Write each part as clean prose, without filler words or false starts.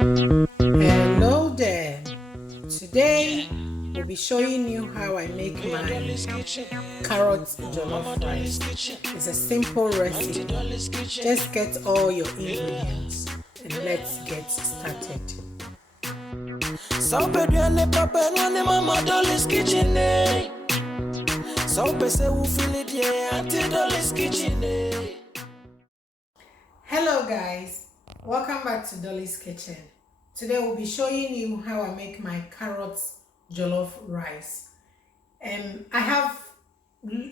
Hello there. Today we'll be showing you how I make my carrot jollof rice. It's a simple recipe. Just get all your ingredients and let's get started. Hello guys, welcome back to Dolly's Kitchen. Today we'll be showing you how I make my carrots jollof rice. I have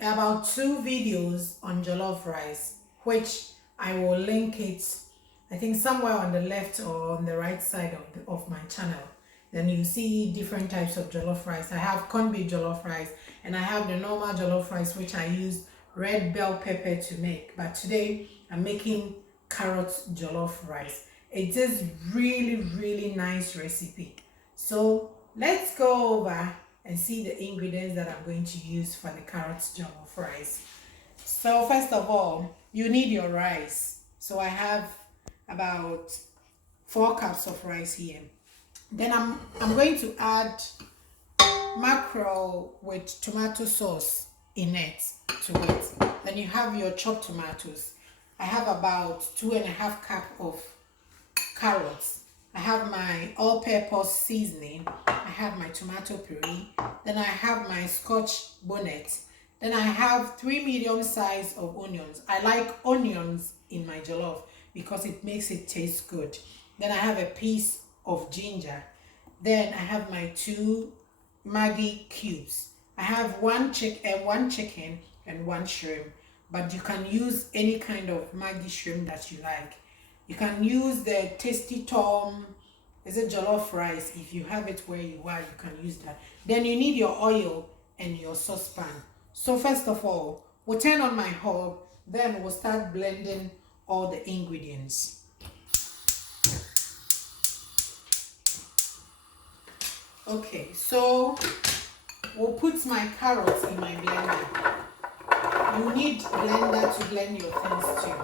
about 2 videos on jollof rice, which I will link it, I think somewhere on the left or on the right side of my channel. Then you see different types of jollof rice. I have corned beef jollof rice and I have the normal jollof rice, which I use red bell pepper to make. But today I'm making carrot jollof rice. It is really nice recipe. So let's go over and see the ingredients that I'm going to use for the carrot jollof rice. So first of all, you need your rice. So I have about 4 cups of rice here. Then I'm going to add mackerel with tomato sauce in it to it. Then you have your chopped tomatoes. I have about 2.5 cups of carrots. I have my all-purpose seasoning. I have my tomato puree. Then I have my scotch bonnet. Then I have 3 medium size of onions. I like onions in my jollof because it makes it taste good. Then I have a piece of ginger. Then I have my 2 maggi cubes. I have one chicken and 1 shrimp. But you can use any kind of maggi shrimp that you like. You can use the tasty tom, is it jollof rice? If you have it where you are, you can use that. Then you need your oil and your saucepan. So first of all, we'll turn on my hob, then we'll start blending all the ingredients. Okay, so we'll put my carrots in my blender. You need blender to blend your things too.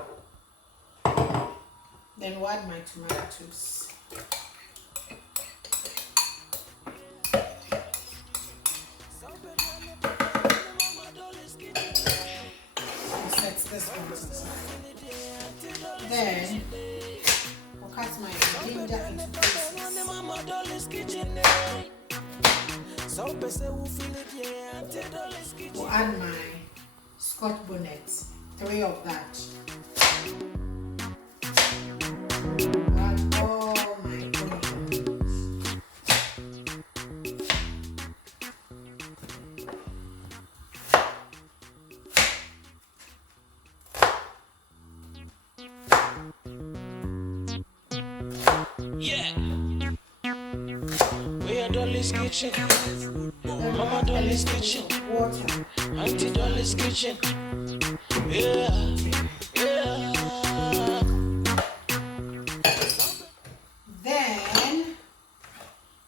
Then we'll add my tomatoes. Set this one aside. Then we'll cut my ginger into pieces. We'll add my scotch bonnet, 3 of that. Add all my onions. Yeah, we are Dolly's Kitchen. Mama Dolly's Kitchen. Water. Auntie Dolly's Kitchen. Yeah. Then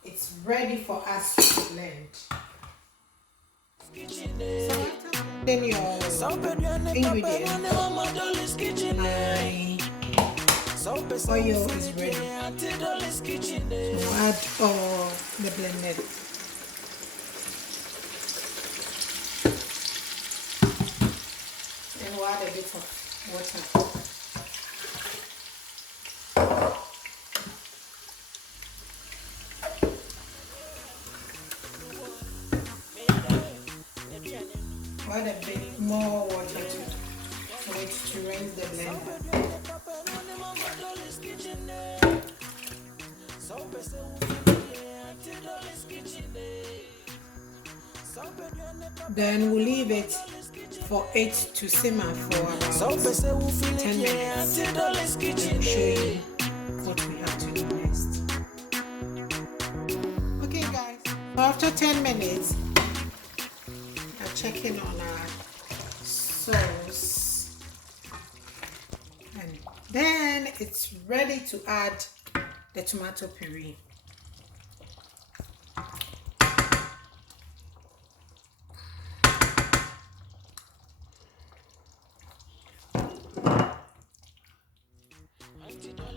it's ready for us to blend. So after blending your ingredients, my oil is ready. So add all the blended. And we'll add a bit of water. Add a bit more water for it to rinse the blender. Then we'll leave it for it to simmer for about 10 minutes. Then we'll show you what we have to do next. Okay guys, after 10 minutes, I'm checking on our sauce. And then it's ready to add the tomato puree.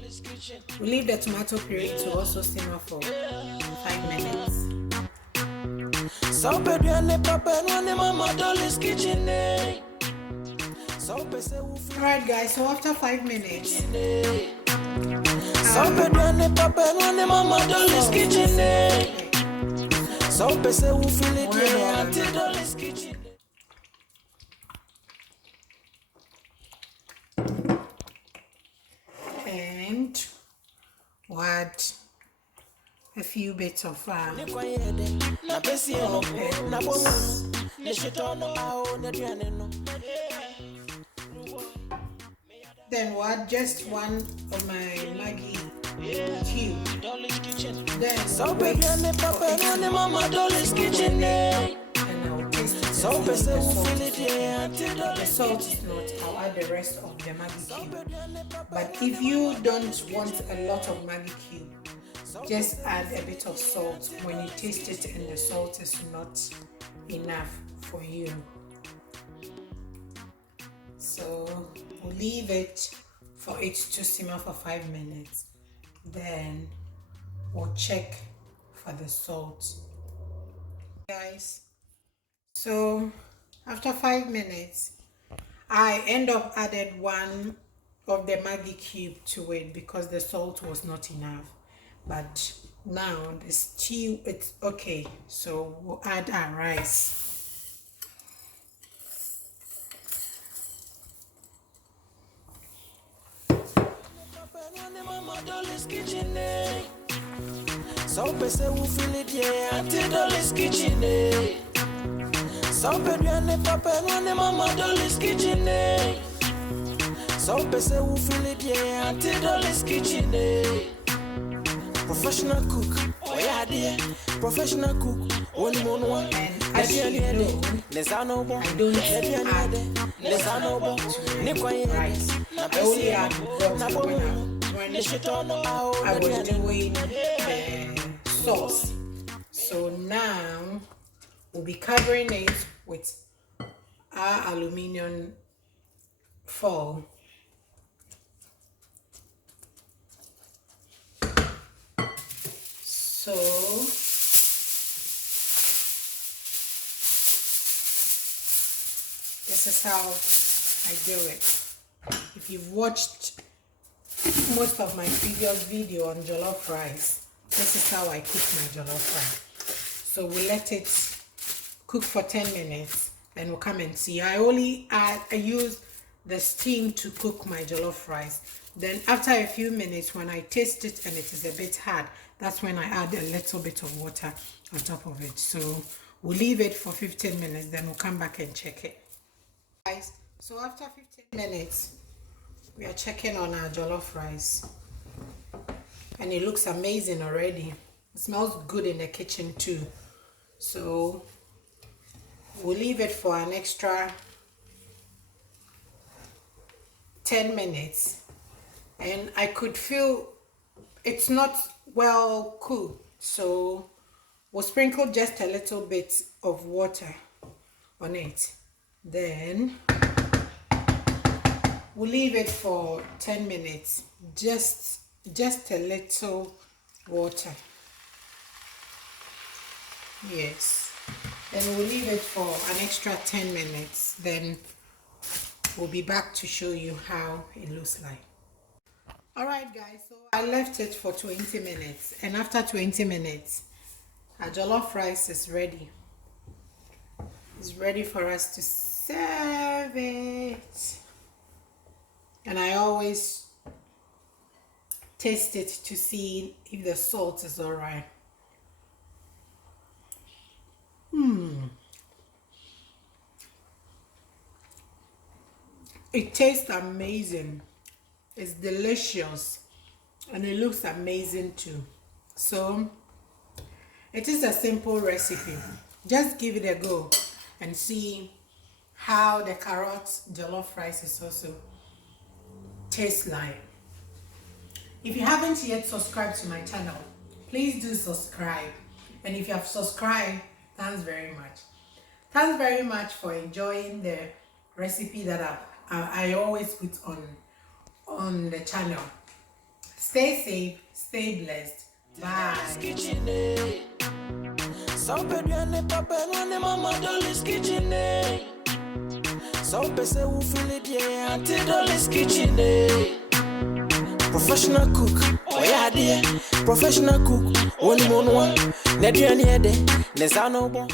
Dolly's Kitchen. We leave the tomato puree to also simmer for 5 minutes. Alright guys, so after 5 minutes, and what a few bits of then what? Just one of my maggi cube. Then wait for it to and I'll taste it and see if the salt is not. I'll add the rest of the maggi cube. But if you don't want a lot of maggi cube, just add a bit of salt when you taste it and the salt is not enough for you. So we'll leave it for it to simmer for 5 minutes. Then we'll check for the salt. Guys, so after 5 minutes, I end up added one of the maggi cube to it because the salt was not enough. But now the stew, it's okay. So we'll add our rice. So pese wu feel it yeah, Auntie Dolly's kitchen So pedwane papa nwane mama Dolly's kitchen So pese wu feel it yeah, Auntie Dolly's kitchen Professional cook, oh yeah dear. Professional cook, only one. As you know, I don't add rice. I only add water when I was doing the sauce. So now we'll be covering it with our aluminum foil. So this is how I do it. If you've watched most of my previous video on jollof rice, this is how I cook my jollof rice. So we let it cook for 10 minutes and we'll come and see. I use the steam to cook my jollof rice. Then after a few minutes, when I taste it and it is a bit hard, that's when I add a little bit of water on top of it. So we'll leave it for 15 minutes, then we'll come back and check it. Guys, so after 15 minutes, we are checking on our jollof rice. And it looks amazing already. It smells good in the kitchen too. So we'll leave it for an extra 10 minutes. And I could feel it's not well cooked, so we'll sprinkle just a little bit of water on it. Then we'll leave it for 10 minutes, just a little water. Yes, then we'll leave it for an extra 10 minutes. Then we'll be back to show you how it looks like. Alright guys, so I left it for 20 minutes, and after 20 minutes our jollof rice is ready. It's ready for us to serve it. And I always taste it to see if the salt is alright. It tastes amazing. It's delicious and it looks amazing too. So it is a simple recipe. Just give it a go and see how the carrot jollof rice is also tastes like. If you haven't yet subscribed to my channel, please do subscribe. And if you have subscribed, thanks very much. Thanks very much for enjoying the recipe that I always put on the channel. Stay safe, stay blessed. Bye. Kitchen, eh. Some peduane papa ngone mama Dolly's kitchen, eh. Some pese who feel it, yeah, Auntie Dolly's kitchen, eh. Professional cook, oh yeah, dear. Professional cook, only one. Neduane ede, nezano bon.